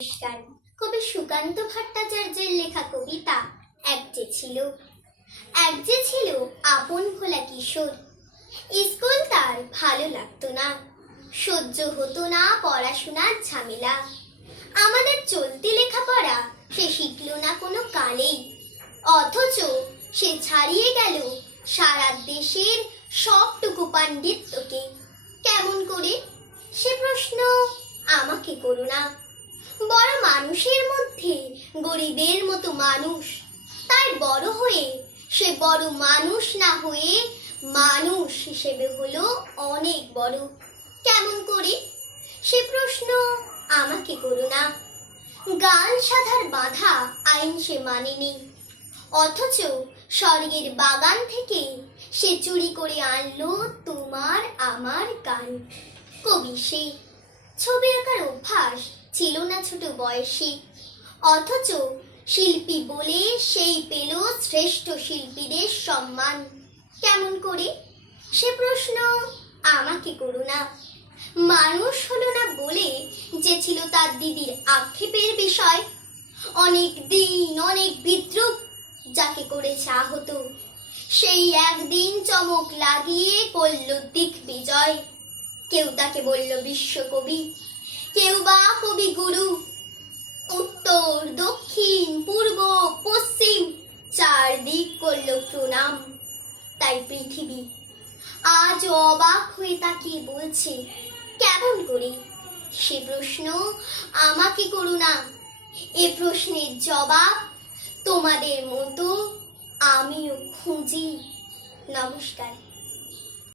নমস্কার। কবি সুকান্ত ভট্টাচার্যের লেখা কবিতা এক যে ছিল আপন ভোলা কিশোর। স্কুল তার ভালো লাগতো না, সহ্য হতো না পড়াশোনার ঝামেলা। আমাদের চলতি লেখাপড়া সে শিখলো না কোনো কালেই, অথচ সে ছাড়িয়ে গেল সারা দেশের সবটুকু পাণ্ডিত্যকে। কেমন করে, সে প্রশ্ন আমাকে করো না। বড় মানুষের মধ্যে গরিবের মতো মানুষ, তাই বড় হয়ে সে বড় মানুষ না হয়ে মানুষ হিসেবে হলো অনেক বড়। কেমন করে, সে প্রশ্ন আমাকে করো না। গান সাধার বাধা আইন সে মানেনি, অথচ স্বর্গের বাগান থেকে সে চুরি করে আনলো তোমার আমার গান। কবি সে, ছবি আঁকার অভ্যাস ছিল না ছোট বয়সে, অথচ শিল্পী বলে সেই পেল শ্রেষ্ঠ শিল্পীদের সম্মান। কেমন করে, সে প্রশ্ন আমাকে করো না। মানুষ হলো না বলে যে ছিল তার দিদির আক্ষেপের বিষয়। অনেক দিন অনেক বিদ্রুপ যাকে করেছে আহত, সেই একদিন চমক লাগিয়ে করল দিগ্বিজয়। কেউ তাকে বলল বিশ্বকবি, কেউ বা কবি গুরু। উত্তর দক্ষিণ পূর্ব পশ্চিম চারদিক করল প্রণাম। তাই পৃথিবী আজ অবাক হয়ে তাকিয়ে বলছে, কেমন করে, সে প্রশ্ন আমাকে করো না। এ প্রশ্নের জবাব তোমাদের মতো আমিও খুঁজি। নমস্কার।